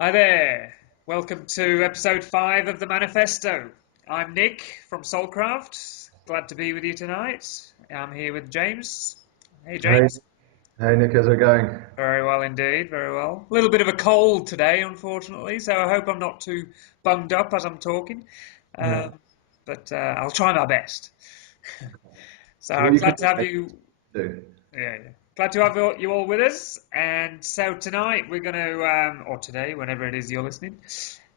Hi there. Welcome to episode 5 of the Manifesto. I'm Nick from Soulcraft. Glad to be with you tonight. I'm here with James. Hey, Hey, James. hey Nick, how's it going? Very well indeed, very well. A little bit of a cold today, unfortunately, so I hope I'm not too bunged up as I'm talking. Yeah. Um, but I'll try my best. So So what you can glad to have you. do? Yeah. Glad to have you all with us. And so tonight we're going to, or today, whenever it is you're listening,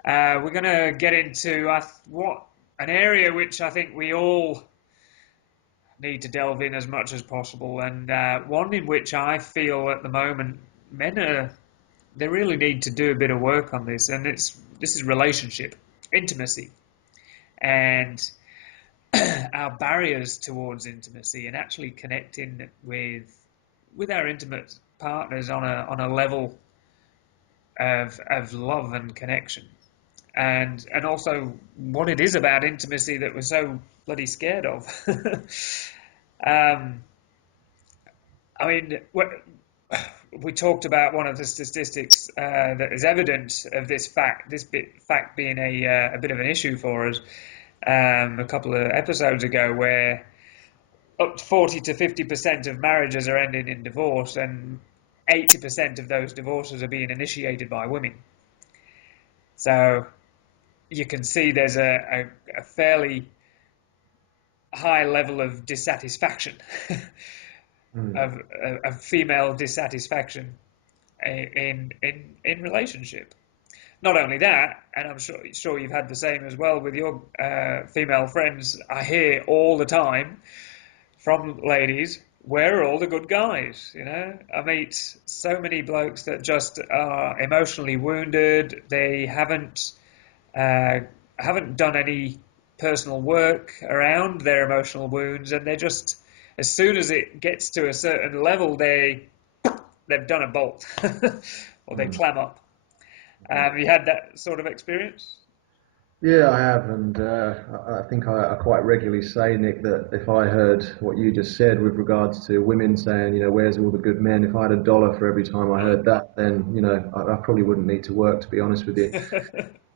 we're going to get into what an area which I think we all need to delve in as much as possible, and one in which I feel at the moment men are they really need to do a bit of work on this, and this is relationship, intimacy, and our barriers towards intimacy, and actually connecting with our intimate partners on a level of love and connection, and also what it is about intimacy that we're so bloody scared of. um, I mean, we talked about one of the statistics that is evident of fact being a bit of an issue for us a couple of episodes ago, where up to 40 to 50% of marriages are ending in divorce, and 80% of those divorces are being initiated by women. So you can see there's a fairly high level of dissatisfaction, Hmm. of, of female dissatisfaction in relationship. Not only that, and I'm sure you've had the same as well with your female friends. I hear all the time from ladies, where are all the good guys? I meet so many blokes that just are emotionally wounded. They uh, haven't done any personal work around their emotional wounds, and they just, as soon as it gets to a certain level, they've done a bolt or they Hmm. clam up. Have you had that sort of experience? Yeah, I have, and I think I quite regularly say, Nick, that if I heard what you just said with regards to women saying, where's all the good men? If I had a dollar for every time I heard that, then I probably wouldn't need to work, to be honest with you.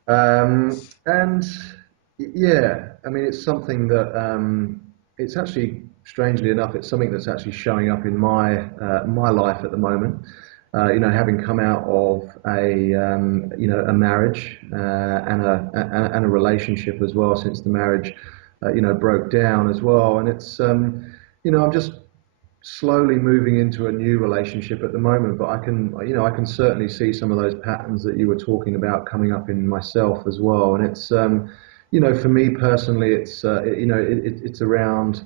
And yeah, I mean, it's something that it's actually, strangely enough, it's something that's actually showing up in my life at the moment. Having come out of a marriage and a relationship as well since the marriage, broke down as well, and I'm just slowly moving into a new relationship at the moment, but I can certainly see some of those patterns that you were talking about coming up in myself as well. And for me personally, it's around,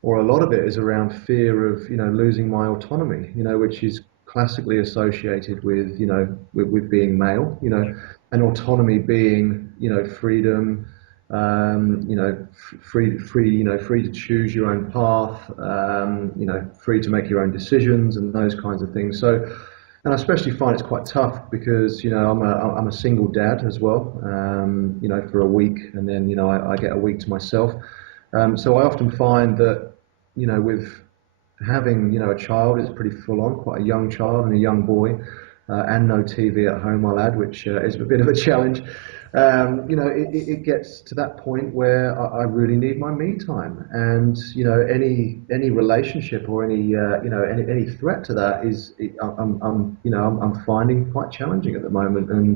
or a lot of it is around fear of, losing my autonomy, which is classically associated with, with being male, and autonomy being, freedom, free to choose your own path, free to make your own decisions and those kinds of things. So, and I especially find it's quite tough because I'm a single dad as well. For a week, and then I get a week to myself. So I often find that with having a child, it's pretty full on, quite a young child and a young boy, and no TV at home, I'll add, which is a bit of a challenge. It gets to that point where I really need my me time, and any relationship or any threat to that is I'm finding quite challenging at the moment, and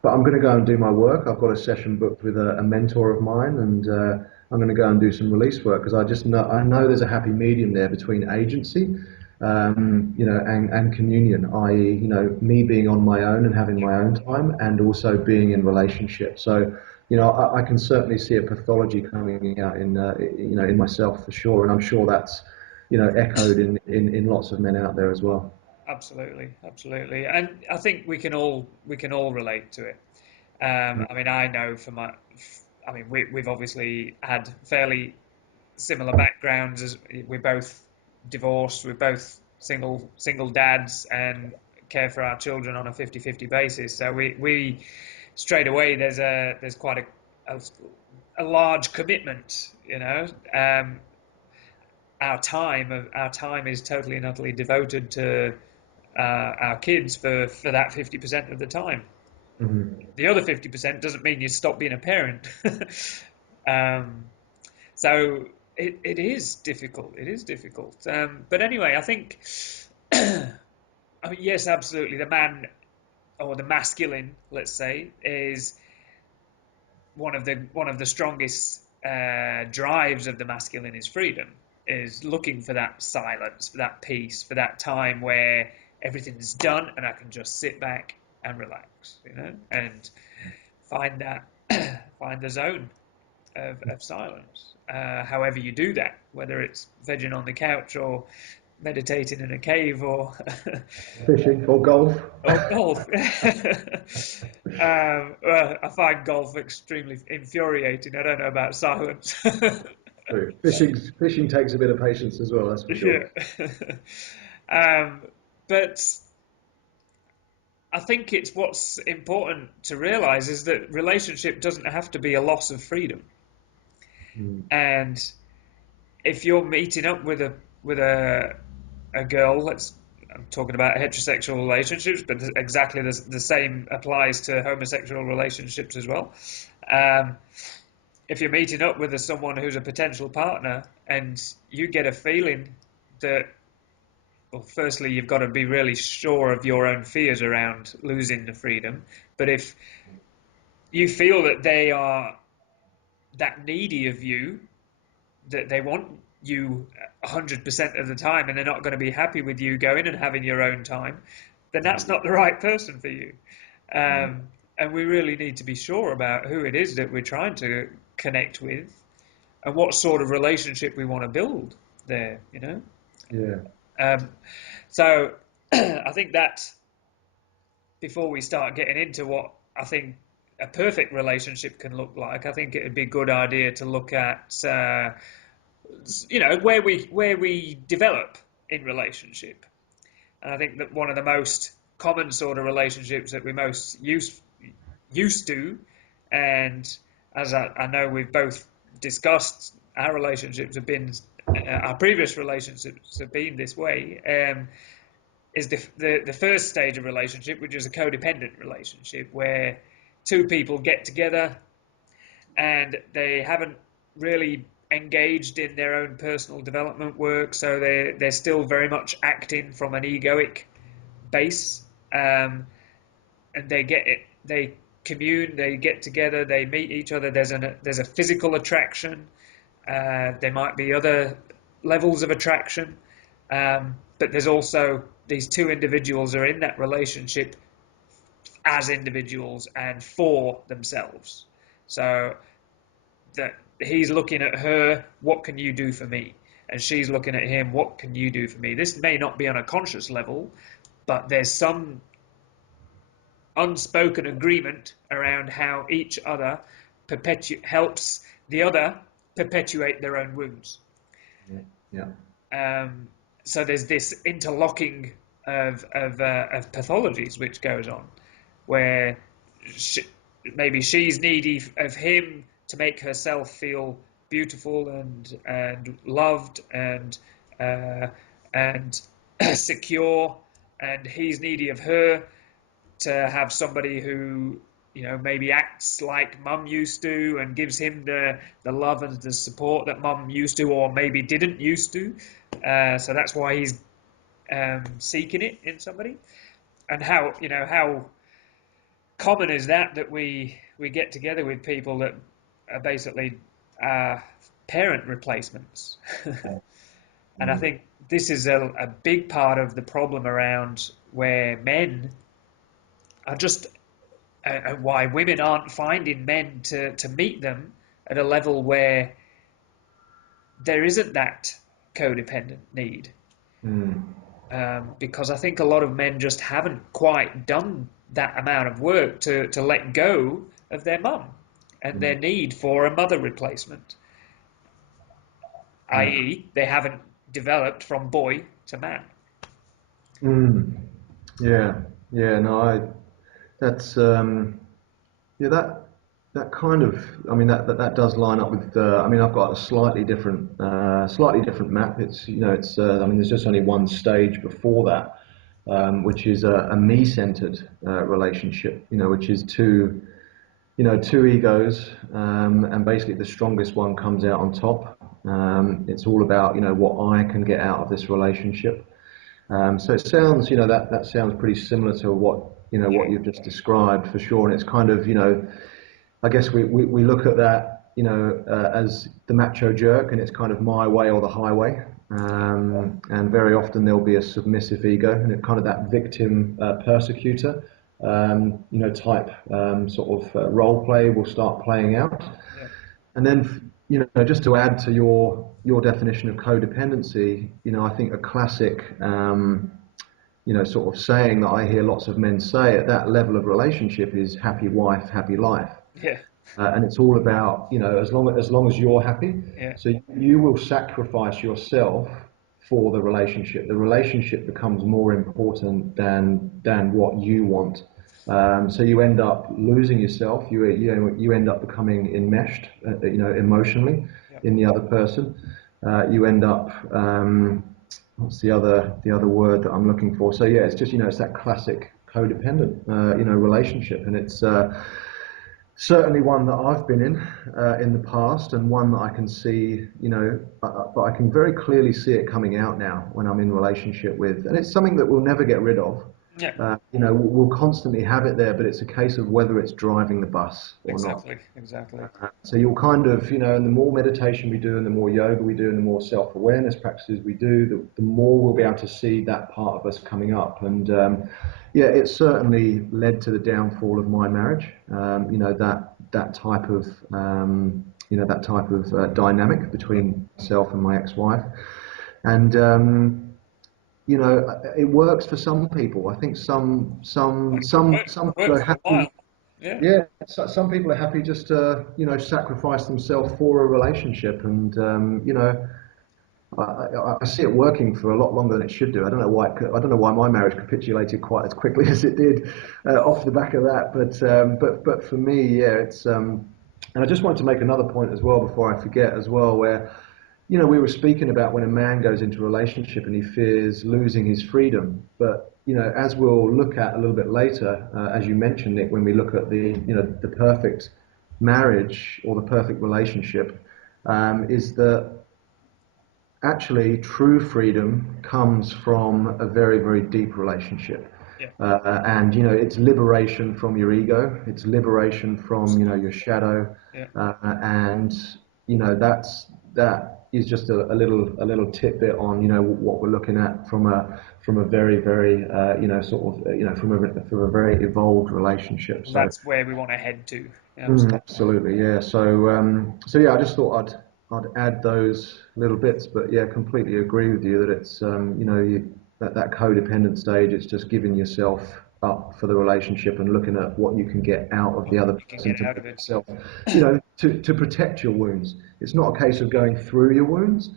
but I'm going to go and do my work. I've got a session booked with a mentor of mine, and I'm going to go and do some release work because I know there's a happy medium there between agency, and communion, i.e., me being on my own and having my own time, and also being in relationship. So, I can certainly see a pathology coming out in myself for sure, and I'm sure that's, echoed in lots of men out there as well. Absolutely, absolutely, and I think we can all relate to it. I mean, I know from I mean, we've obviously had fairly similar backgrounds, as we're both divorced, we're both single dads, and care for our children on a 50-50 basis. So we straight away there's quite a large commitment. Our time is totally and utterly devoted to our kids for that 50% of the time. Mhm. The other 50% doesn't mean you stop being a parent. um, so it is difficult. It is difficult. But anyway, I think, I mean, yes, absolutely. The man or the masculine, let's say, is one of the strongest drives of the masculine is freedom, is looking for that silence, for that peace, for that time where everything's done and I can just sit back and relax, and find that find the zone of silence. However you do that, whether it's vegging on the couch or meditating in a cave or Fishing or golf? or golf. Well, I find golf extremely infuriating. I don't know about silence. True. Fishing takes a bit of patience as well, that's for sure. Yeah. um, but I think it's what's important to realize is that relationship doesn't have to be a loss of freedom. Mm. And if you're meeting up with a girl, I'm talking about heterosexual relationships, but exactly the same applies to homosexual relationships as well. Um, if you're meeting up with someone who's a potential partner and you get a feeling that, well, firstly, you've got to be really sure of your own fears around losing the freedom. But if you feel that they are that needy of you, that they want you 100% of the time and they're not going to be happy with you going and having your own time, then that's not the right person for you. Mm. And we really need to be sure about who it is that we're trying to connect with and what sort of relationship we want to build there. Yeah. Um, so I think that before we start getting into what I think a perfect relationship can look like, I think it would be a good idea to look at where we develop in relationship. And I think that one of the most common sort of relationships that we most used to, and as I know we've both discussed, our relationships have been, our previous relationships have been this way, is the first stage of relationship, which is a codependent relationship, where two people get together and they haven't really engaged in their own personal development work, so they're still very much acting from an egoic base, and they commune, they get together, they meet each other. There's a physical attraction. There might be other levels of attraction, but there's also these two individuals are in that relationship as individuals and for themselves. So that he's looking at her, what can you do for me? And she's looking at him, what can you do for me? This may not be on a conscious level, but there's some unspoken agreement around how each other helps the other perpetuate their own wounds. Yeah. Yeah. Um, so there's this interlocking of pathologies which goes on, where she, maybe she's needy of him to make herself feel beautiful and loved uh, and secure, and he's needy of her to have somebody who maybe acts like mum used to and gives him the love and the support that mum used to or maybe didn't used to. So that's why he's seeking it in somebody. And how common is that we get together with people that are basically parent replacements. And I Mm. think this is a big part of the problem around where men are just why women aren't finding men to meet them at a level where there isn't that codependent need. Mm. Because I think a lot of men just haven't quite done that amount of work to let go of their mum and their Mm. need for a mother replacement, Yeah. i.e., they haven't developed from boy to man. Mm. Yeah. Yeah. No, that's yeah, that kind of, I mean, that does line up with. I mean, I've got a slightly different map. It's I mean, there's just only one stage before that, which is a me-centered relationship, which is two egos, and basically the strongest one comes out on top. It's all about, what I can get out of this relationship. So it sounds, that sounds pretty similar to what you've just described for sure. And it's kind of, I guess we look at that, as the macho jerk, and it's kind of my way or the highway. And very often there'll be a submissive ego, and it kind of that victim persecutor, type sort of role play will start playing out. Yeah. And then, just to add to your definition of codependency, I think a classic, sort of saying that I hear lots of men say at that level of relationship is happy wife, happy life. Yeah. And it's all about, as long as you're happy. Yeah. So you will sacrifice yourself for the relationship. The relationship becomes more important than what you want. So you end up losing yourself. You end up becoming enmeshed, emotionally Yeah. in the other person. You end up, what's the other word that I'm looking for? So yeah, it's just, it's that classic codependent, relationship, and it's certainly one that I've been in the past, and one that I can see, but I can very clearly see it coming out now when I'm in relationship with, and it's something that we'll never get rid of. Yeah. We'll constantly have it there, but it's a case of whether it's driving the bus or not. Exactly. So you'll kind of, and the more meditation we do, and the more yoga we do, and the more self-awareness practices we do, the more we'll be able to see that part of us coming up. And yeah, it certainly led to the downfall of my marriage. That type of, dynamic between myself and my ex-wife, and it works for some people. I think some people Worked are for a while. happy. Yeah. Yeah, some people are happy just to, sacrifice themselves for a relationship, and I see it working for a lot longer than it should do. I don't know why my marriage capitulated quite as quickly as it did off the back of that. But for me, yeah, it's and I just wanted to make another point as well before I forget as well, where we were speaking about when a man goes into a relationship and he fears losing his freedom. But, as we'll look at a little bit later, as you mentioned, Nick, when we look at the perfect marriage or the perfect relationship, is that actually true freedom comes from a very, very deep relationship. Yeah. And, it's liberation from your ego, it's liberation from, your shadow, Yeah. and, that is just a little tidbit on, what we're looking at from a very, very, from a very evolved relationship. Well, So, that's where we want to head to. Absolutely. absolutely, yeah. So yeah, I just thought I'd add those little bits, but yeah, completely agree with you that it's that codependent stage. It's just giving yourself up for the relationship and looking at what you can get out of the other You can person get to out of make it. yourself, to protect your wounds. It's not a case of going through your wounds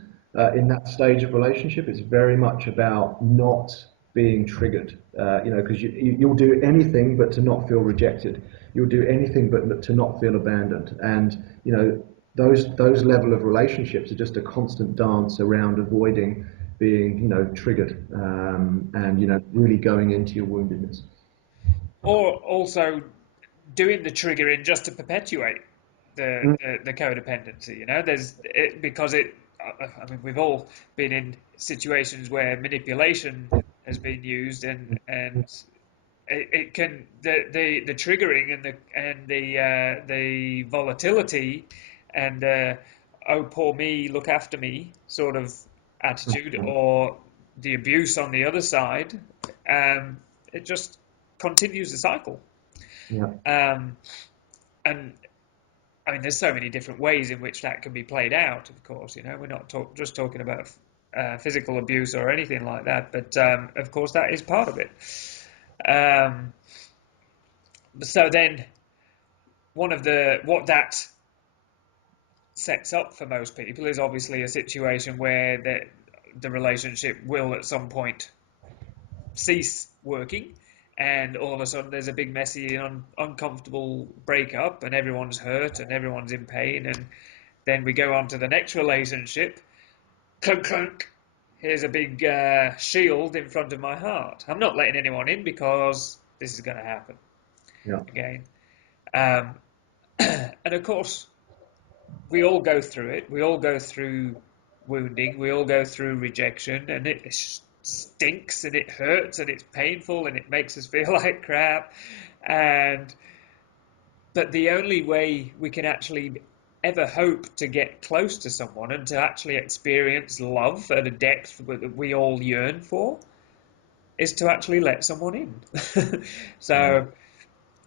in that stage of relationship. It's very much about not being triggered, because you'll do anything but to not feel rejected. You'll do anything but to not feel abandoned. And, those level of relationships are just a constant dance around avoiding being, triggered, and, really going into your woundedness. Or also doing the triggering just to perpetuate Mm, the codependency. Because I mean, we've all been in situations where manipulation has been used, and it can the triggering and the volatility and oh poor me, look after me sort of attitude, or the abuse on the other side. It just continues the cycle. yeah. um, and I mean, there's so many different ways in which that can be played out. Of course, we're not just talking about physical abuse or anything like that, but of course that is part of it. um, so then what that sets up for most people is obviously a situation where the relationship will at some point cease working, and all of a sudden there's a big messy and uncomfortable breakup, and everyone's hurt and everyone's in pain, and then we go on to the next relationship, clunk clunk, here's a big shield in front of my heart. I'm not letting anyone in because this is going to happen Yeah. again. Um, and of course, we all go through it. We all go through wounding. We all go through rejection, and it stinks, and it hurts, and it's painful, and it makes us feel like crap. And but the only way we can actually ever hope to get close to someone and to actually experience love at a depth that we all yearn for is to actually let someone in. Mm. So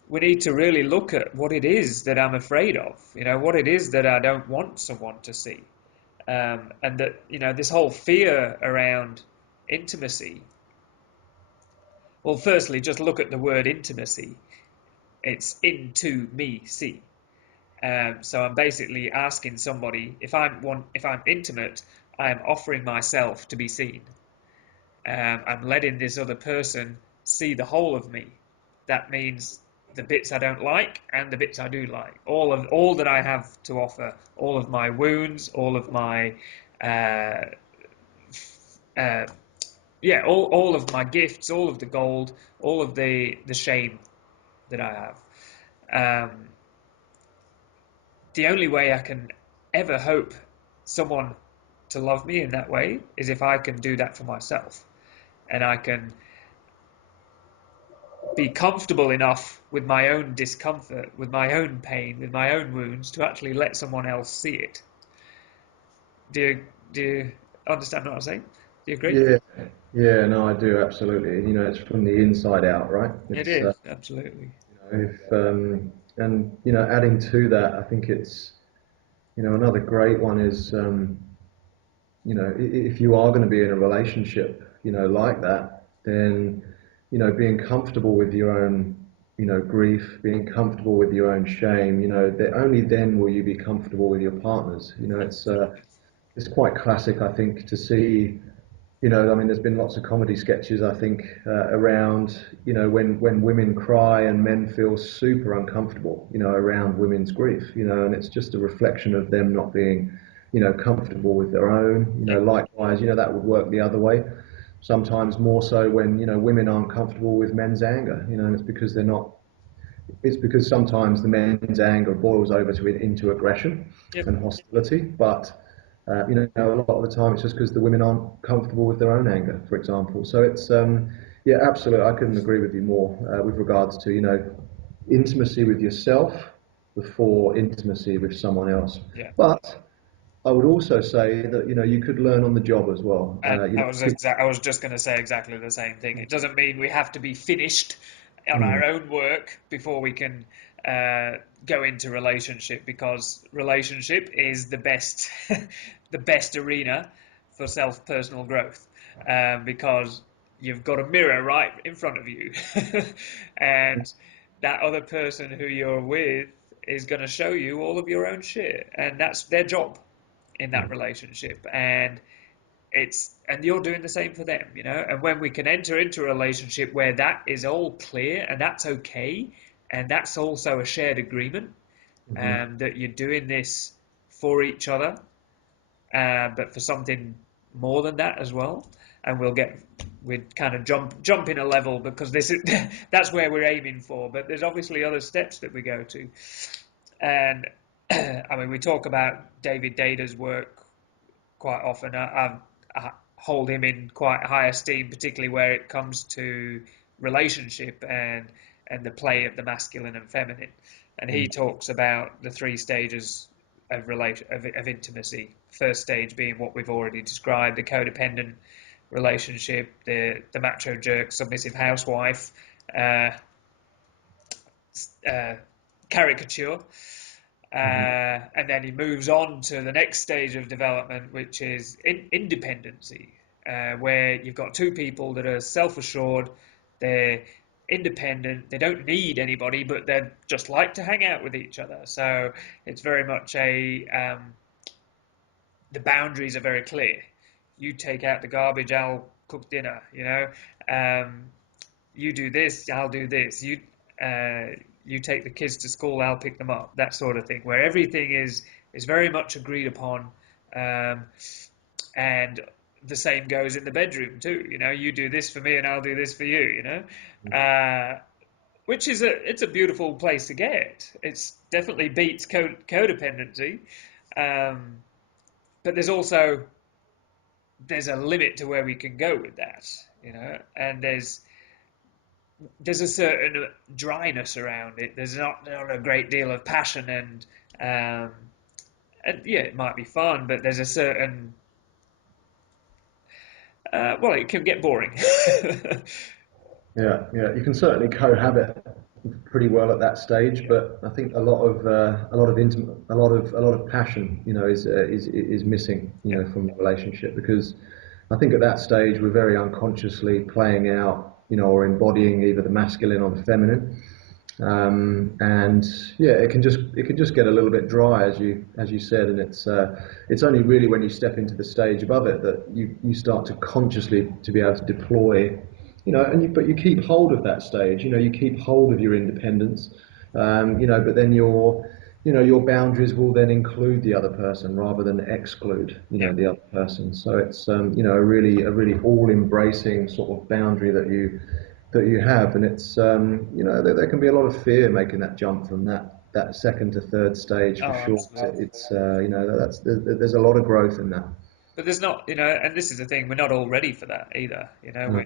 we need to really look at what it is that I'm afraid of, what it is that I don't want someone to see. And that, this whole fear around intimacy. Well, firstly, just look at the word intimacy. It's into me, see. So I'm basically asking somebody if I'm intimate, I am offering myself to be seen. I'm letting this other person see the whole of me. That means the bits I don't like and the bits I do like. All that I have to offer, all of my wounds, all of my uh, uh, all of my gifts, all of the gold, all of the shame that I have. The only way I can ever hope someone to love me in that way is if I can do that for myself, and I can be comfortable enough with my own discomfort, with my own pain, with my own wounds to actually let someone else see it. Do you understand what I'm saying? Do you agree? Yeah, yeah, no, I do absolutely. It's from the inside out, right? It It's is, absolutely. if and adding to that, I think it's another great one is if you are going to be in a relationship, like that, then being comfortable with your own grief, being comfortable with your own shame, that only then will you be comfortable with your partners. Absolutely. It's quite classic, I think, to see. I mean, there's been lots of comedy sketches, I think, around, when women cry and men feel super uncomfortable, around women's grief, and it's just a reflection of them not being, comfortable with their own, Yep. likewise, that would work the other way. Sometimes more so when, women aren't comfortable with men's anger, and it's because they're not, it's because sometimes the men's anger boils over into aggression Yep. and hostility, but a lot of the time it's just because the women aren't comfortable with their own anger, for example. So it's yeah, absolutely. I couldn't agree with you more with regards to intimacy with yourself before intimacy with someone else. Yeah. But I would also say that you could learn on the job as well. And I was just going to say exactly the same thing. It doesn't mean we have to be finished on Mm, our own work before we can uh, go into relationship, because relationship is the best the best arena for personal growth, because you've got a mirror right in front of you, and that other person who you're with is going to show you all of your own shit, and that's their job in that mm, relationship. And you're doing the same for them, and when we can enter into a relationship where that is all clear and that's okay, and that's also a shared agreement, mhm. that you're doing this for each other, but for something more than that as well. And we'd kind of jump in a level, because this is that's where we're aiming for, but there's obviously other steps that we go to. And I mean, we talk about David Data's work quite often. I hold him in quite high esteem, particularly where it comes to relationship and the play of the masculine and feminine. And he talks about the three stages of intimacy. First stage being what we've already described: the codependent relationship, the macho jerk, submissive housewife uh, uh, caricature. And then he moves on to the next stage of development, which is independency, where you've got two people that are self-assured, they're independent, they don't need anybody, but they just like to hang out with each other. So it's very much the boundaries are very clear. You take out the garbage, I'll cook dinner. Um, you do this, I'll do this. You take the kids to school, I'll pick them up. That sort of thing, where everything is very much agreed upon, um, and the same goes in the bedroom too. You do this for me and I'll do this for you. Which is it's a beautiful place to get. It's definitely beats codependency, um, but there's a limit to where we can go with that. And there's a certain dryness around it. There's not a great deal of passion and yeah, it might be fun, but there's a certain well, it can get boring. Yeah, yeah, you can certainly cohabit pretty well at that stage, Yeah. but I think a lot of intimate, a lot of passion, is missing, Yeah. from the relationship because I think at that stage we're very unconsciously playing out, or embodying either the masculine or the feminine, and yeah, it can just get a little bit dry as you said, and it's only really when you step into the stage above it that you start to consciously to be able to deploy, but you keep hold of that stage, you keep hold of your independence, but then your boundaries will then include the other person rather than exclude, Yeah. the other person. So it's a really all embracing sort of boundary that you have, and it's there can be a lot of fear making that jump from that second to third stage for Oh, sure. absolutely. It's there's a lot of growth in that. But there's not, and this is the thing, we're not all ready for that either. No.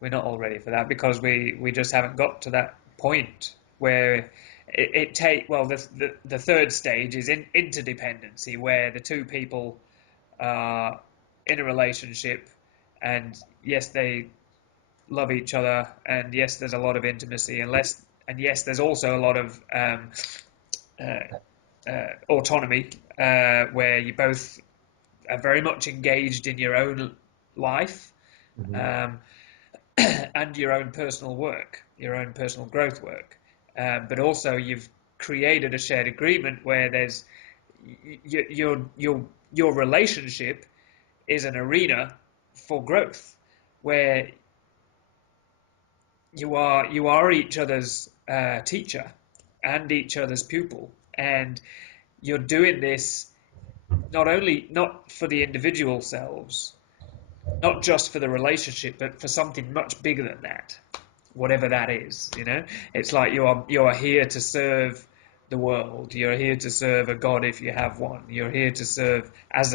We're not all ready for that because we just haven't got to that point where it take well the third stage is interdependency, where the two people are in a relationship, and yes, they love each other, and yes, there's a lot of intimacy, and yes, there's also a lot of autonomy, where you both are very much engaged in your own life, Mhm. um, and your own personal work, your own personal growth work. But also, you've created a shared agreement where there's your relationship is an arena for growth, where you are each other's teacher and each other's pupil, and you're doing this not for the individual selves, not just for the relationship, but for something much bigger than that, whatever that is. It's like you are here to serve the world. You're here to serve a God if you have one. You're here to serve as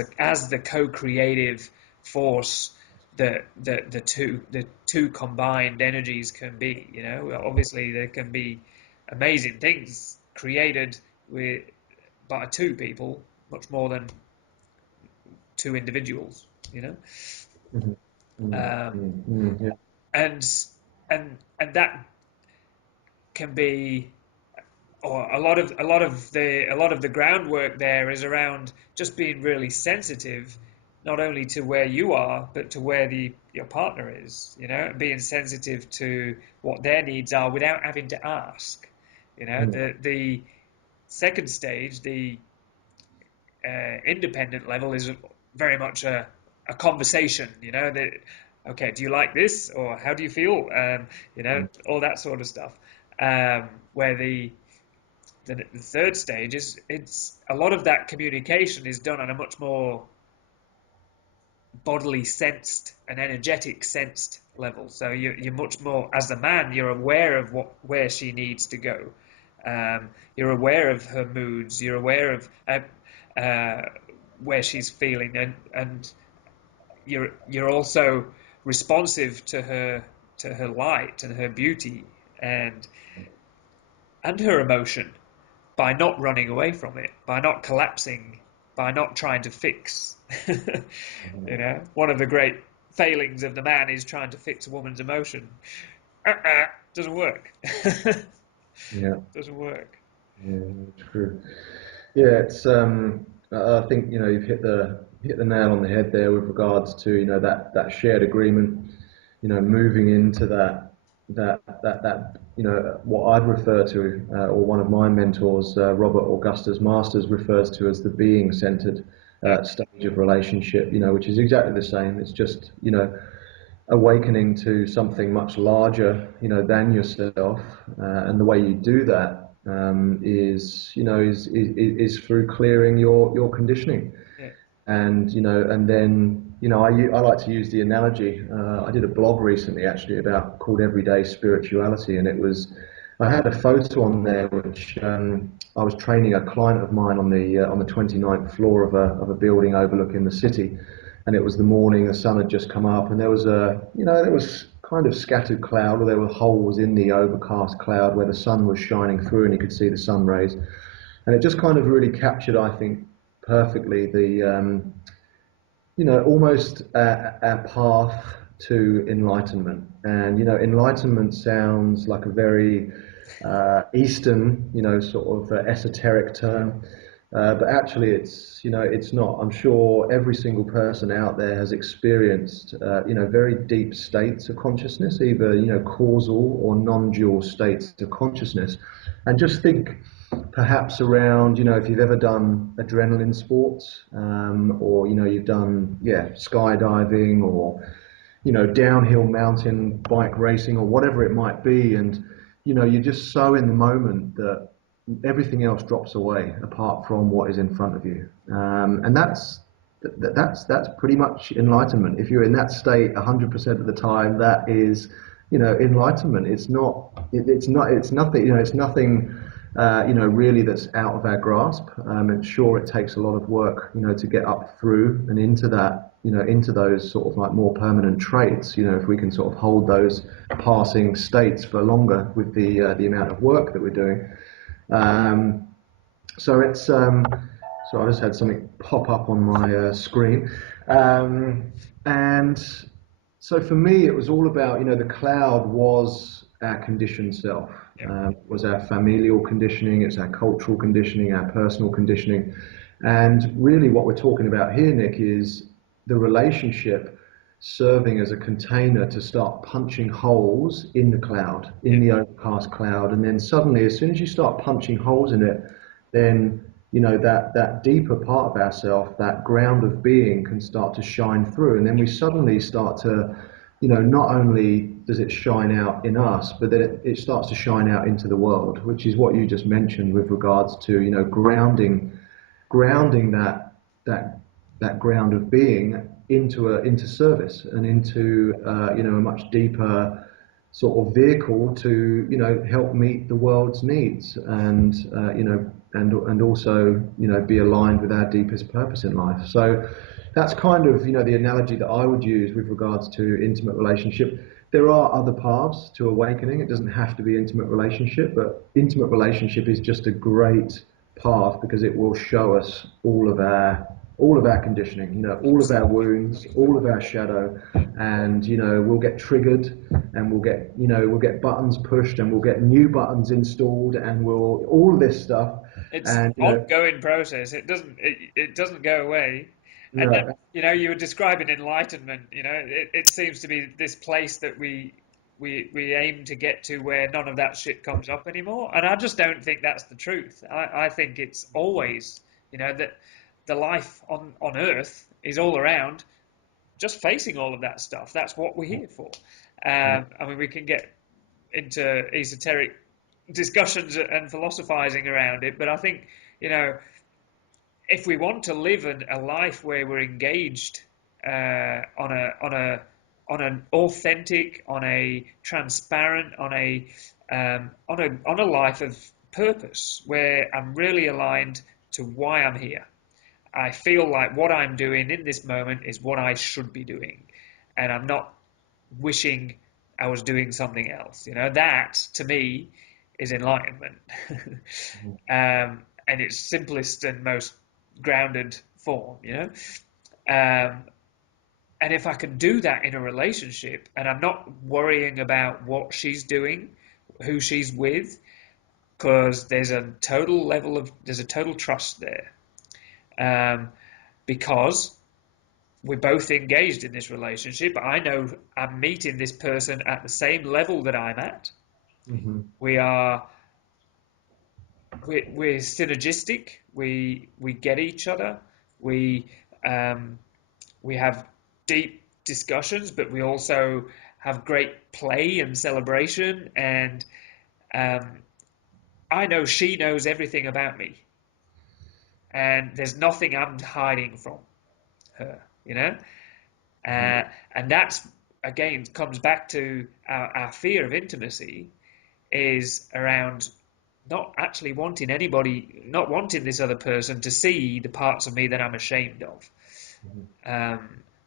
the co-creative force that the two combined energies can be. Obviously there can be amazing things created with by two people, much more than two individuals. Mhm. Mm, Um, mm, mm, yeah. and and that can be, or a lot of the groundwork there is around just being really sensitive, not only to where you are but to where your partner is, and being sensitive to what their needs are without having to ask. Mm, The second stage, the independent level, is very much a conversation. That, okay, do you like this, or how do you feel? mm, All that sort of stuff. Where the third stage is, it's a lot of that communication is done on a much more bodily sensed and energetic sensed level. So you're much more, as a man, you're aware of where she needs to go. You're aware of her moods. You're aware of uh, where she's feeling, and you're also responsive to her light and her beauty and her emotion, by not running away from it, by not collapsing, by not trying to fix. One of the great failings of the man is trying to fix a woman's emotion. Doesn't work. yeah, Doesn't work. yeah, true. Yeah, it's I think you've hit the nail on the head there with regards to that shared agreement, moving into that what I'd refer to, or one of my mentors, Robert Augustus Masters, refers to as the being centered Yeah. stage of relationship, which is exactly the same. It's just awakening to something much larger, than yourself, and the way you do that is through clearing your conditioning, Yeah. and and then I like to use the analogy. I did a blog recently actually about called Everyday Spirituality, and I had a photo on there which I was training a client of mine on the 29th floor of a building overlooking the city, and it was the morning. The sun had just come up, and there was kind of scattered cloud, or there were holes in the overcast cloud where the sun was shining through, and you could see the sun rays, and it just kind of really captured, I think, perfectly almost our path to enlightenment. And, enlightenment sounds like a very Eastern, sort of esoteric term. But actually it's not. I'm sure every single person out there has experienced, very deep states of consciousness, either, causal or non-dual states of consciousness. And just think perhaps around, if you've ever done adrenaline sports, or, you've done, skydiving, or, downhill mountain bike racing, or whatever it might be. And, you're just so in the moment that everything else drops away apart from what is in front of you. And that's pretty much enlightenment. If you're in that state 100% of the time, that is, enlightenment. It's nothing, it's nothing, really that's out of our grasp. And sure, it takes a lot of work, to get up through and into that, into those sort of like more permanent traits. If we can sort of hold those passing states for longer with the amount of work that we're doing. Um, so it's so I just had something pop up on my screen, and so for me it was all about, the cloud was our conditioned self, Yep. was our familial conditioning, it's our cultural conditioning, our personal conditioning, and really what we're talking about here, Nick, is the relationship serving as a container to start punching holes in the cloud, in Yep. the overcast cloud. And then suddenly, as soon as you start punching holes in it, then, that deeper part of ourself, that ground of being, can start to shine through. And then we suddenly start to, not only does it shine out in us, but then it starts to shine out into the world, which is what you just mentioned with regards to, grounding that ground of being into service and into, a much deeper sort of vehicle to, help meet the world's needs, and, and also, be aligned with our deepest purpose in life. So that's kind of, the analogy that I would use with regards to intimate relationship. There are other paths to awakening. It doesn't have to be intimate relationship, but intimate relationship is just a great path because it will show us all of our conditioning, all of our wounds, all of our shadow, and, we'll get triggered, and we'll get buttons pushed, and we'll get new buttons installed, and we'll all of this stuff. It's And, ongoing process. It doesn't go away. And that, no, you were describing enlightenment. It seems to be this place that we aim to get to where none of that shit comes up anymore. And I just don't think that's the truth. I think it's always, that the life on Earth is all around just facing all of that stuff. That's what we're here for. I mean, we can get into esoteric discussions and philosophizing around it, but I think, if we want to live a life where we're engaged on an authentic, on a transparent, on a life of purpose, where I'm really aligned to why I'm here. I feel like what I'm doing in this moment is what I should be doing, and I'm not wishing I was doing something else. That to me is enlightenment, and its simplest and most grounded form. And if I can do that in a relationship, and I'm not worrying about what she's doing, who she's with, because there's a total trust there, because we're both engaged in this relationship. I know I'm meeting this person at the same level that I'm at. hmm We are we're synergistic. We get each other. We um, we have deep discussions, but we also have great play and celebration. And um, I know she knows everything about me, and there's nothing I'm hiding from her. And that's, again, comes back to our fear of intimacy is around not actually wanting anybody, not wanting this other person to see the parts of me that I'm ashamed of.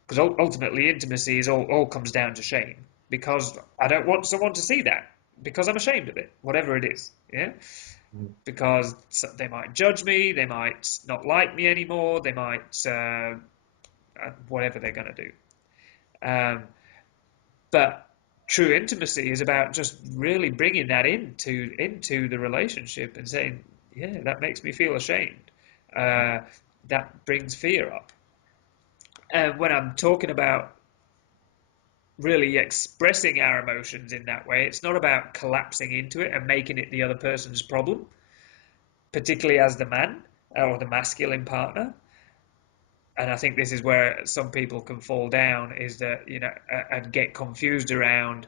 Because ultimately, intimacy is all comes down to shame. Because I don't want someone to see that. Because I'm ashamed of it, whatever it is. Yeah. Because they might judge me, they might not like me anymore, they might whatever they're going to do. But true intimacy is about just really bringing that into the relationship and saying, yeah, that makes me feel ashamed. That brings fear up. And when I'm talking about really expressing our emotions in that way, it's not about collapsing into it and making it the other person's problem, particularly as the man or the masculine partner. And I think this is where some people can fall down, is that, and get confused around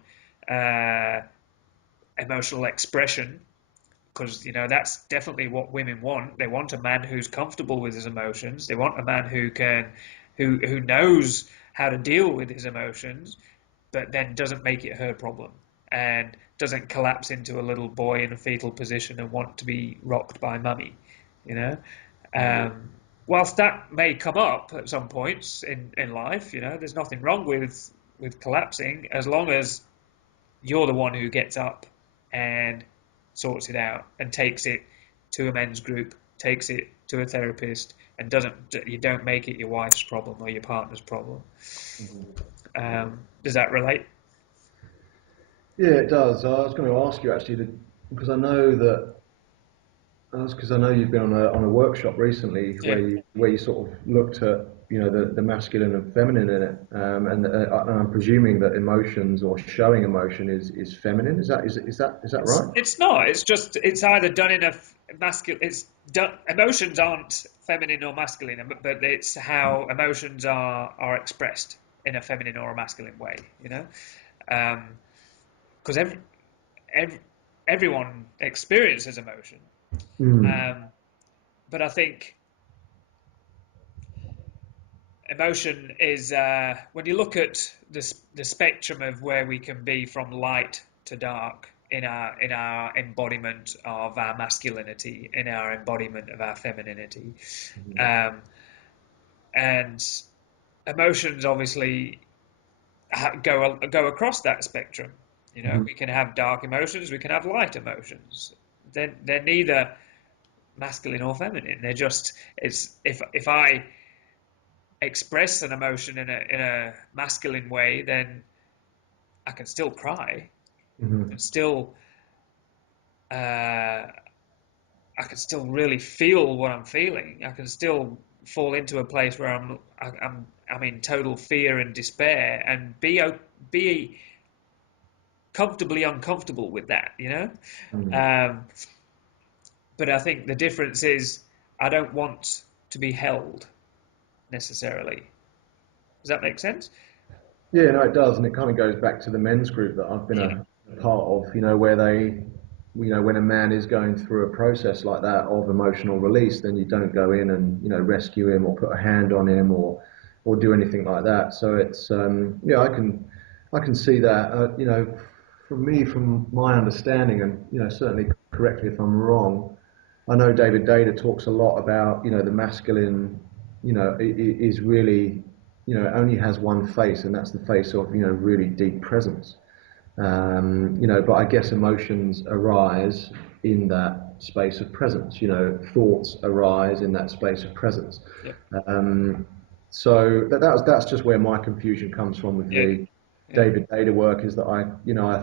emotional expression, because that's definitely what women want. They want a man who's comfortable with his emotions. They want a man who knows how to deal with his emotions, but then doesn't make it her problem and doesn't collapse into a little boy in a fetal position and want to be rocked by mummy. Whilst that may come up at some points in life, there's nothing wrong with collapsing, as long as you're the one who gets up and sorts it out and takes it to a men's group, takes it to a therapist, and you don't make it your wife's problem or your partner's problem. Does that relate? Yeah, it does. I was going to ask you actually, because I know that because I know you've been on a workshop recently Yeah. where you sort of looked at the masculine and feminine in it, and I'm presuming that emotions or showing emotion is feminine. Is that right? It's not. It's either done in a masculine. It's done. Emotions aren't feminine or masculine, but it's how emotions are expressed in a feminine or a masculine way. Because everyone experiences emotion, Mm. um, but I think emotion is when you look at the spectrum of where we can be from light to dark in our embodiment of our masculinity, in our embodiment of our femininity, um, and emotions obviously go across that spectrum. We can have dark emotions, we can have light emotions. They're neither masculine or feminine. They're just it's if I express an emotion in a masculine way, then I can still cry. I Hmm. can still uh, I can still really feel what I'm feeling. I can still fall into a place where I'm in total fear and despair, and be comfortably uncomfortable with that. Mm. Um, but I think the difference is I don't want to be held necessarily. Does that make sense? Yeah, no, it does, and it kind of goes back to the men's group that I've been Yeah. a part of. Where when a man is going through a process like that of emotional release, then you don't go in and rescue him or put a hand on him or do anything like that. So it's yeah, I can see that. From my understanding, and certainly correct me if I'm wrong. I know David Data talks a lot about the masculine, is really only has one face, and that's the face of really deep presence. But I guess emotions arise in that space of presence. Thoughts arise in that space of presence. Yeah. Um, so that's just where my confusion comes from with Yeah. the Yeah. David Data work, is that I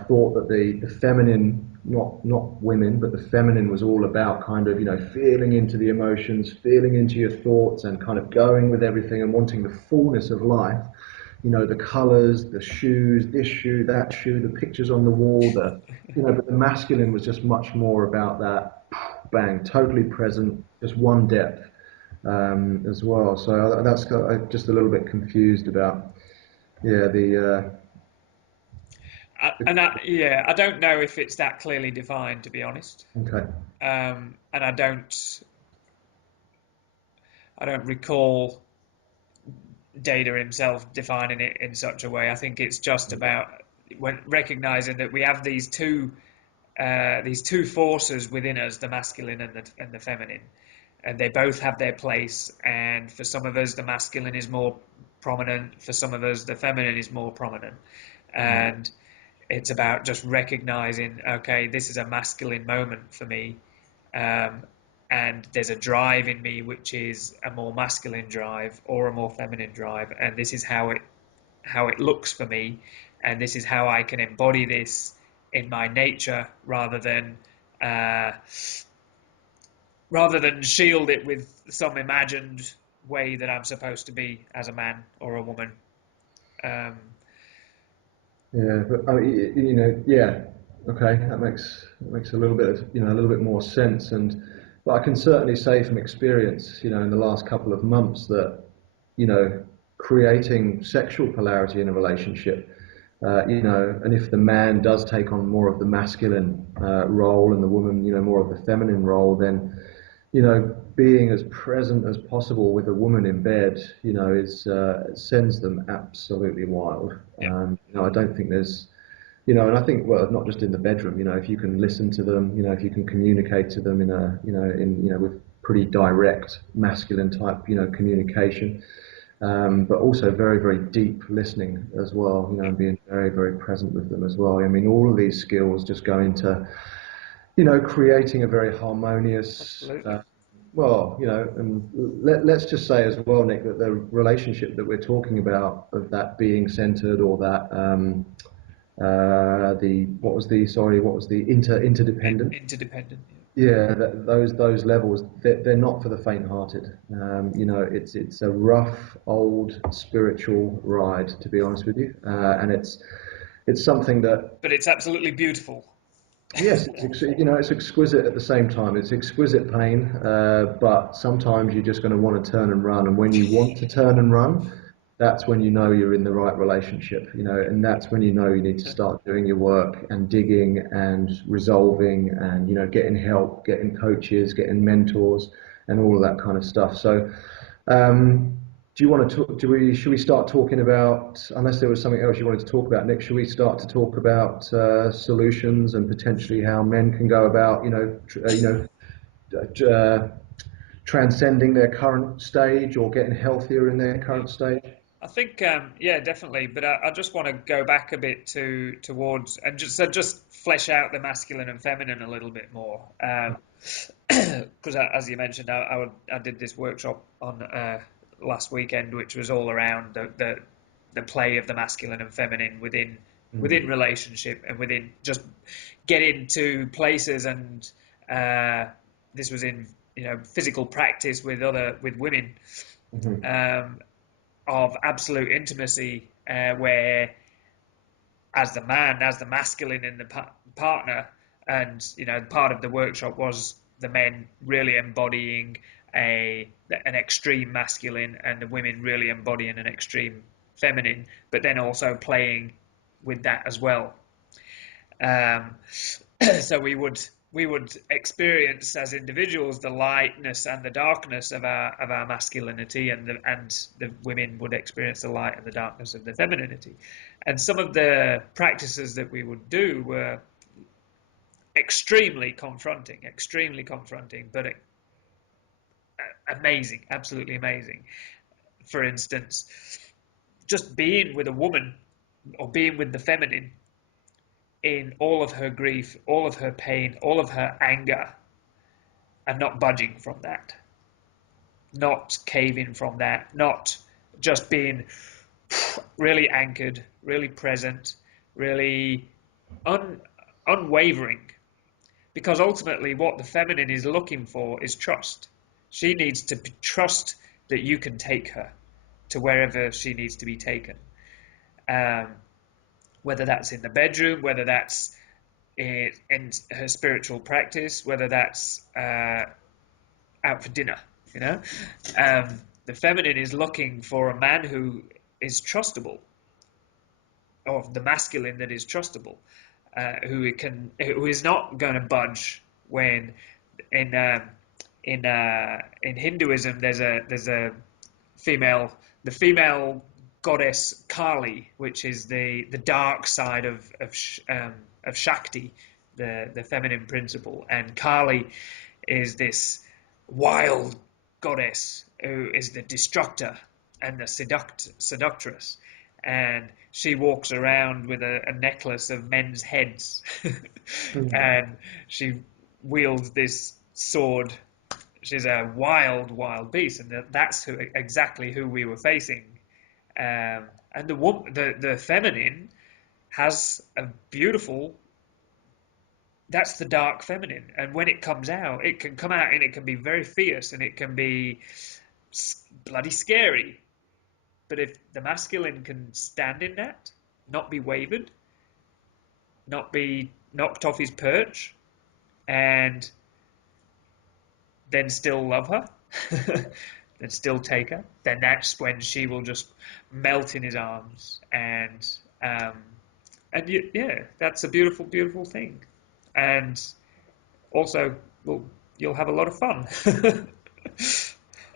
thought that the feminine, not women, but the feminine was all about kind of feeling into the emotions, feeling into your thoughts, and kind of going with everything and wanting the fullness of life. The colors, the shoes, this shoe, that shoe, the pictures on the wall, but the masculine was just much more about that, bang, totally present, just one depth, as well. So that's just a little bit confused about, yeah, Yeah, I don't know if it's that clearly defined, to be honest. okay. And I don't recall Data himself defining it in such a way. I think it's just about when recognizing that we have these two forces within us, the masculine and the feminine, and they both have their place. And for some of us, the masculine is more prominent. For some of us, the feminine is more prominent. Mm. And it's about just recognizing, okay, this is a masculine moment for me, um, and there's a drive in me which is a more masculine drive or a more feminine drive, and this is how it looks for me, and this is how I can embody this in my nature uh, rather than shield it with some imagined way that I'm supposed to be as a man or a woman. Um, Yeah, but yeah, okay, that makes a little bit of, a little bit more sense. And but I can certainly say from experience, in the last couple of months that, you know, creating sexual polarity in a relationship, and if the man does take on more of the masculine role and the woman, more of the feminine role, then, being as present as possible with a woman in bed, is sends them absolutely wild. yeah, I don't think and I think, well, not just in the bedroom, if you can listen to them, if you can communicate to them in a, with pretty direct masculine type, communication, but also very, very deep listening as well, yeah, and being very, very present with them as well. I mean, all of these skills just go into, creating a very harmonious, absolutely. well, and let's just say as well, Nick, that the relationship that we're talking about, of that being centered, or that, what was the interdependent? Interdependent. Yeah, those levels, they're not for the faint-hearted. It's a rough, old spiritual ride, to be honest with you, and it's something that, But it's absolutely beautiful. yes, it's exquisite at the same time. It's exquisite pain, but sometimes you're just going to want to turn and run. And when you want to turn and run, that's when you know you're in the right relationship, and that's when you know you need to start doing your work and digging and resolving and, getting help, getting coaches, getting mentors, and all of that kind of stuff. So, do you want to talk, should we start talking about, unless there was something else you wanted to talk about, Nick, should we start to talk about solutions and potentially how men can go about, uh, transcending their current stage or getting healthier in their Yeah. current stage? I think, yeah, definitely. But I just want to go back a bit towards and just flesh out the masculine and feminine a little bit more. Because as you mentioned, I did this workshop on last weekend, which was all around the play of the masculine and feminine within Mm. relationship and within just get into places and uh, this was in physical practice with women. Mhm. Um, of absolute intimacy, where as the man, as the masculine in the partner, and part of the workshop was the men really embodying an extreme masculine, and the women really embodying an extreme feminine, but then also playing with that as well. Um, so we would experience as individuals the lightness and the darkness of our masculinity, and the women would experience the light and the darkness of the femininity. And some of the practices that we would do were extremely confronting, but amazing, absolutely amazing. For instance, just being with a woman or being with the feminine in all of her grief, all of her pain, all of her anger, and not budging from that, not caving from that, not just being really anchored, really present, really un, unwavering. Because ultimately, what the feminine is looking for is trust. She needs to trust that you can take her to wherever she needs to be taken. Um, whether that's in the bedroom, whether that's in her spiritual practice, whether that's out for dinner, you know. The feminine is looking for a man who is trustable, or the masculine that is trustable, who is not going to budge when in in Hinduism there's a female the female goddess Kali, which is the dark side of Shakti, the feminine principle, and Kali is this wild goddess who is the destructor and the seductress, and she walks around with a necklace of men's heads, Mm. and she wields this sword. She's a wild, wild beast, and that's exactly who we were facing. And the feminine has a beautiful. That's the dark feminine, and when it comes out, it can come out and it can be very fierce, and it can be bloody scary. But if the masculine can stand in that, not be wavered, not be knocked off his perch, and then still love her, then still take her, then that's when she will just melt in his arms, um, and yeah, that's a beautiful, beautiful thing, and also, well, you'll have a lot of fun.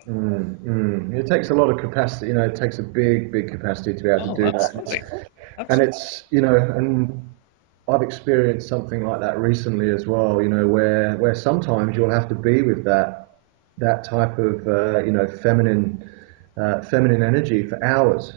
It takes a lot of capacity, it takes a big, big capacity to be able to Oh, do that. absolutely, And absolutely. it's, and I've experienced something like that recently as well, where sometimes you'll have to be with that type of, feminine energy for hours,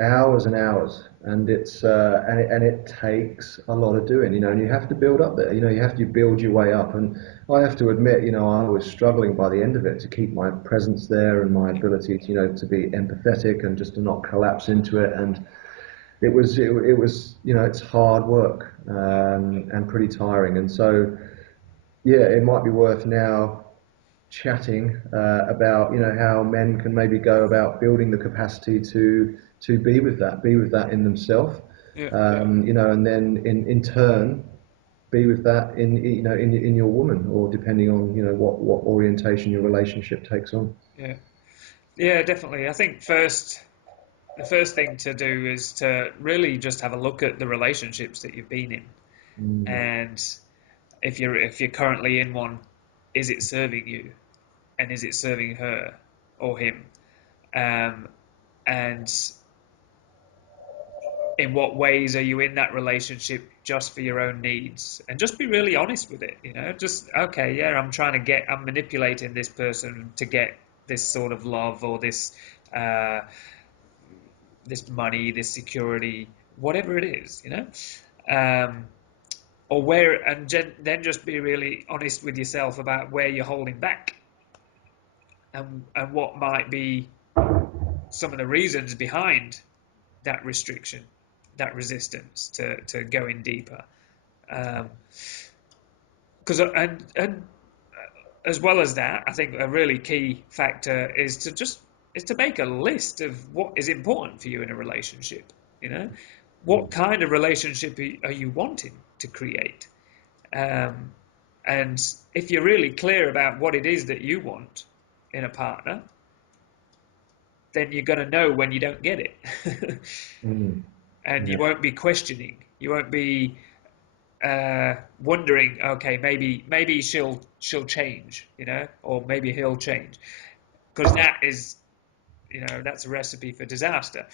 hours and hours. And it takes a lot of doing, and you have to build up there, you have to build your way up. And I have to admit, I was struggling by the end of it to keep my presence there and my ability to, to be empathetic and just to not collapse into it. And it was it's hard work, and pretty tiring. And so yeah, it might be worth now chatting about how men can maybe go about building the capacity to be with that in themselves, Yeah, and then in turn be with that in your woman, or depending on what orientation your relationship takes on. yeah, yeah, definitely. I think the first thing to do is to really just have a look at the relationships that you've been in, Mm. and if you're currently in one, is it serving you, and is it serving her or him, um, and in what ways are you in that relationship just for your own needs, and just be really honest with it, just okay, yeah, I'm manipulating this person to get this sort of love, or uh, this money, this security, whatever it is, um, or where, and then just be really honest with yourself about where you're holding back, and what might be some of the reasons behind that restriction, that resistance to going deeper. Because and as well as that, I think a really key factor is to make a list of what is important for you in a relationship. You know, what kind of relationship are you wanting to create? Um, and if you're really clear about what it is that you want in a partner, then you're going to know when you don't get it. Mm. And you Yeah. won't be questioning. You won't be wondering, okay, maybe she'll change, or maybe he'll change, because that's a recipe for disaster.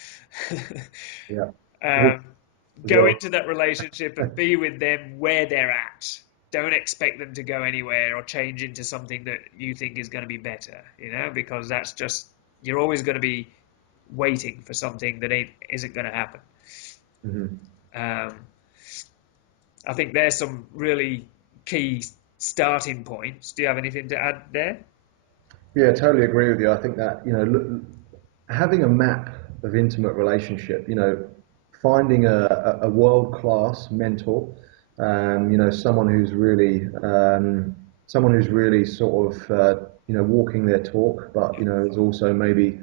Yeah. Well, um, as go well. into that relationship and be with them where they're at. Don't expect them to go anywhere or change into something that you think is going to be better, because that's just, you're always going to be waiting for something that isn't going to happen. Mhm. Um, I think there's some really key starting points. Do you have anything to add there? Yeah, totally agree with you. I think that, having a map of intimate relationship, finding a world-class mentor, someone who's really sort of, walking their talk, but, is also maybe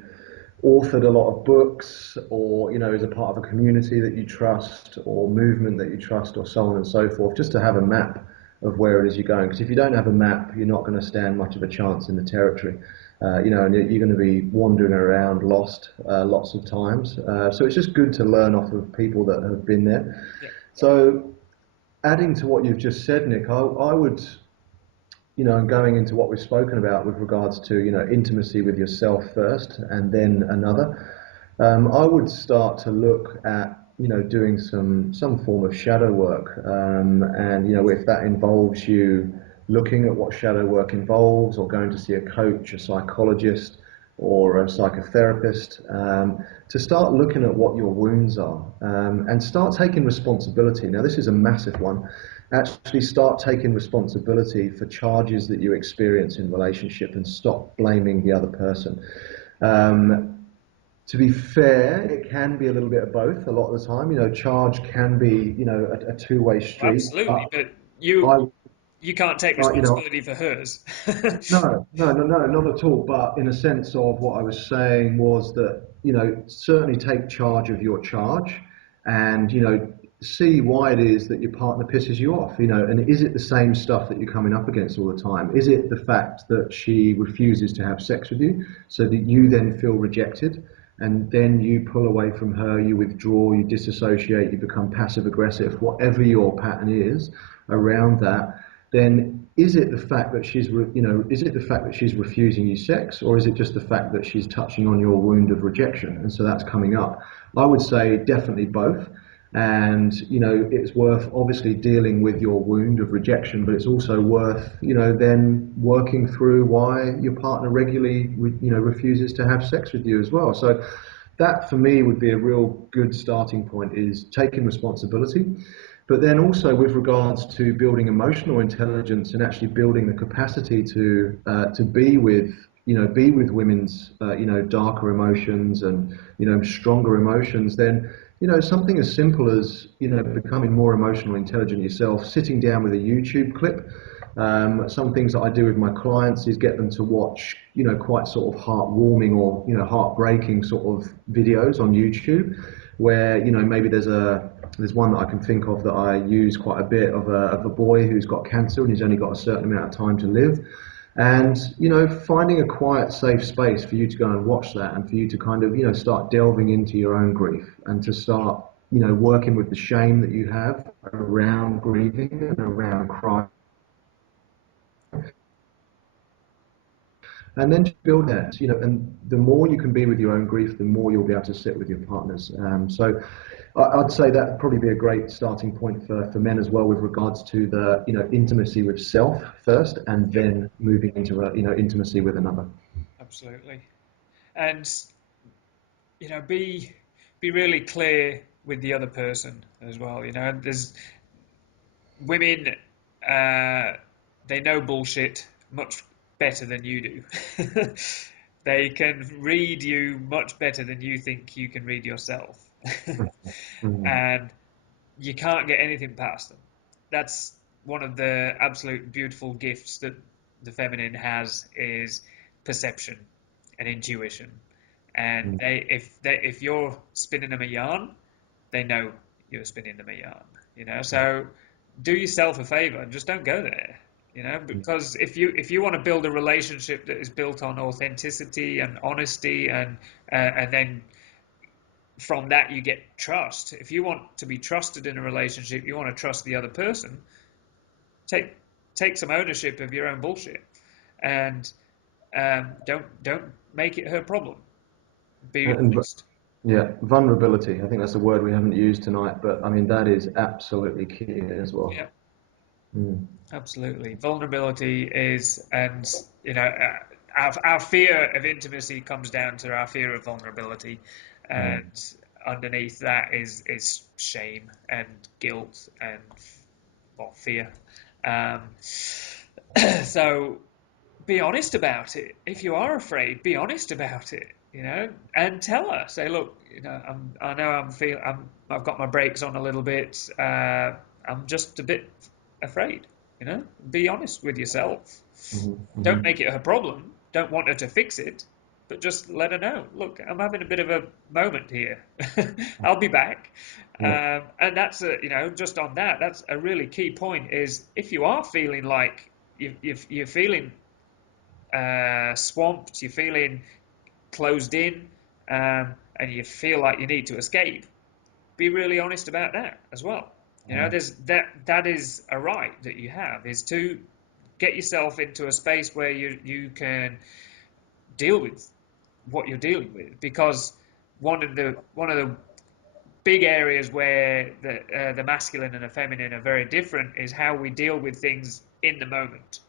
authored a lot of books, or, is a part of a community that you trust, or movement that you trust, or so on and so forth, just to have a map of where it is you're going. Because if you don't have a map, you're not going to stand much of a chance in the territory. And you're going to be wandering around lost lots of times. So it's just good to learn off of people that have been there. Yeah, So adding to what you've just said, Nick, I would, and going into what we've spoken about with regards to, intimacy with yourself first and then another. I would start to look at, doing some form of shadow work, and if that involves you looking at what shadow work involves, or going to see a coach, a psychologist, or a psychotherapist, to start looking at what your wounds are, and start taking responsibility. Now, this is a massive one. Actually, start taking responsibility for charges that you experience in relationship, and stop blaming the other person. Um, to be fair, it can be a little bit of both a lot of the time. Charge can be, a two-way street. Absolutely, but I, you can't take you know, responsibility for hers. no, no, no, no, not at all. But in a sense of what I was saying was that, certainly take charge of your charge, and, see why it is that your partner pisses you off, and is it the same stuff that you're coming up against all the time? Is it the fact that she refuses to have sex with you so that you then feel rejected, and then you pull away from her, you withdraw, you disassociate, you become passive aggressive, whatever your pattern is around that? Then is it the fact that is it the fact that she's refusing you sex, or is it just the fact that she's touching on your wound of rejection, and so that's coming up? I would say definitely both. And it's worth obviously dealing with your wound of rejection, but it's also worth then working through why your partner regularly refuses to have sex with you as well. So that for me would be a real good starting point, is taking responsibility. But then also with regards to building emotional intelligence, and actually building the capacity to be with women's darker emotions, and stronger emotions, then something as simple as becoming more emotionally intelligent yourself, sitting down with a YouTube clip. Some things that I do with my clients is get them to watch, quite sort of heartwarming or, heartbreaking sort of videos on YouTube, where, maybe there's one that I can think of that I use quite a bit, of a boy who's got cancer and he's only got a certain amount of time to live. And, finding a quiet, safe space for you to go and watch that, and for you to kind of, start delving into your own grief, and to start, working with the shame that you have around grieving and around crying. And then just build that, and the more you can be with your own grief, the more you'll be able to sit with your partners. So I'd say that would probably be a great starting point for men as well, with regards to the, intimacy with self first, and Yeah, then moving into intimacy with another. absolutely. And be really clear with the other person as well. There's women, uh, they know bullshit much better than you do. They can read you much better than you think you can read yourself. Mhm. And you can't get anything past them. That's one of the absolute beautiful gifts that the feminine has, is perception and intuition. And if you're spinning them a yarn, they know you're spinning them a yarn. So do yourself a favor and just don't go there. Because if you want to build a relationship that is built on authenticity and honesty, and then from that you get trust. If you want to be trusted in a relationship, you want to trust the other person. Take take some ownership of your own bullshit, and don't make it her problem. Be And honest. yeah, vulnerability. I think that's a word we haven't used tonight, but I mean that is absolutely key as well. Yeah, Mm. absolutely. Vulnerability is, and our fear of intimacy comes down to our fear of vulnerability, Mm. and underneath that is shame and guilt and fear. Um, so be honest about it. If you are afraid, be honest about it. And tell her. Say, look, I know I've got my brakes on a little bit. I'm just a bit afraid. Be honest with yourself. Mhm, Don't mhm. make it her problem. Don't want her to fix it, but just let her know. Look, I'm having a bit of a moment here. I'll be back. Yeah. And that's just on that. That's a really key point. Is if you are feeling like you're feeling swamped, you're feeling closed in, and you feel like you need to escape, be really honest about that as well. There's that is a right that you have, is to get yourself into a space where you can deal with what you're dealing with, because one of the big areas where the masculine and the feminine are very different is how we deal with things in the moment.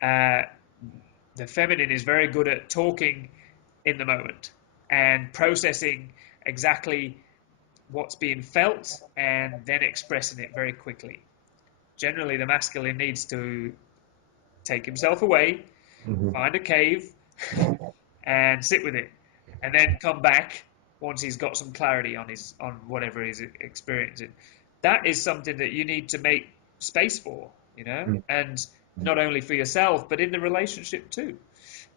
The feminine is very good at talking in the moment and processing exactly what's being felt and then expressing it very quickly. Generally, the masculine needs to take himself away, find a cave, and sit with it, and then come back once he's got some clarity on whatever he's experiencing. That is something that you need to make space for, and not only for yourself but in the relationship too.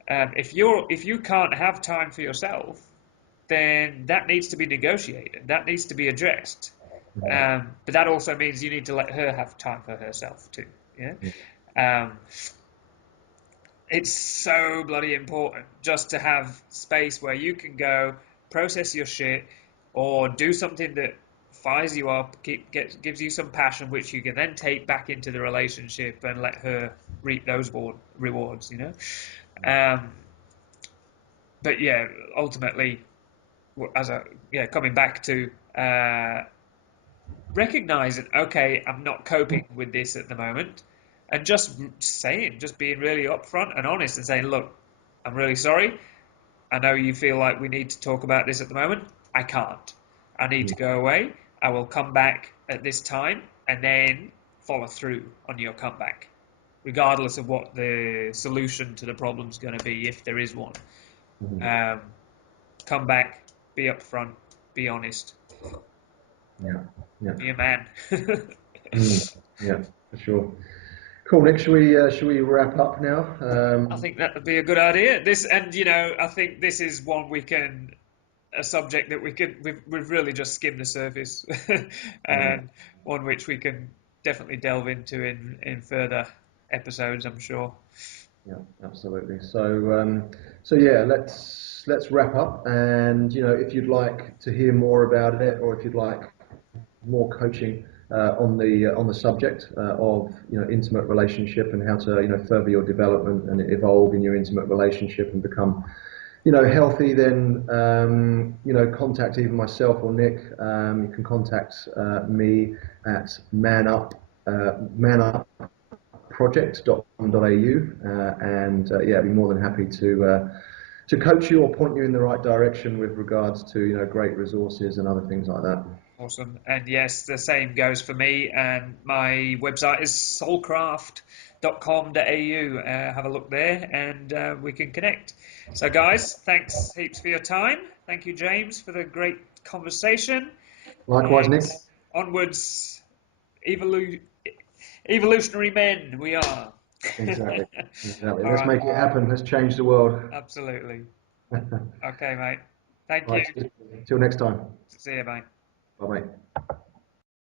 If you can't have time for yourself, then that needs to be negotiated. That needs to be addressed. But that also means you need to let her have time for herself too. Yeah. Um, it's so bloody important just to have space where you can go process your shit or do something that fires you up, gives you some passion, which you can then take back into the relationship and let her reap those rewards. But yeah, ultimately, coming back to recognizing, okay, I'm not coping with this at the moment, and just being really upfront and honest and saying, look, I'm really sorry. I know you feel like we need to talk about this at the moment. I can't. I need to go away. I will come back at this time and then follow through on your comeback, regardless of what the solution to the problem is going to be, if there is one. Come back, be upfront, be honest. Yeah. Be a man. Yeah, for sure. Cool, Nick. Should we wrap up now? I think that would be a good idea. I think this is a subject that we've really just skimmed the surface, and one which we can definitely delve into in further episodes, I'm sure. Yeah, absolutely. So yeah, let's wrap up. And if you'd like to hear more about it, or if you'd like more coaching on the subject of intimate relationship and how to further your development and evolve in your intimate relationship and become healthy, then contact either myself or Nick. You can contact me at manupproject.com.au, and I'd be more than happy to coach you or point you in the right direction with regards to great resources and other things like that. Awesome. And yes, the same goes for me. And my website is soulcraft.com.au. Have a look there and we can connect. So, guys, thanks heaps for your time. Thank you, James, for the great conversation. Likewise, Nick. Onwards, evolutionary men we are. Exactly. All Let's right. make it happen. Let's change the world. Absolutely. Okay, mate. Thank All you. right. Till next time. See you, mate. Bye, mate.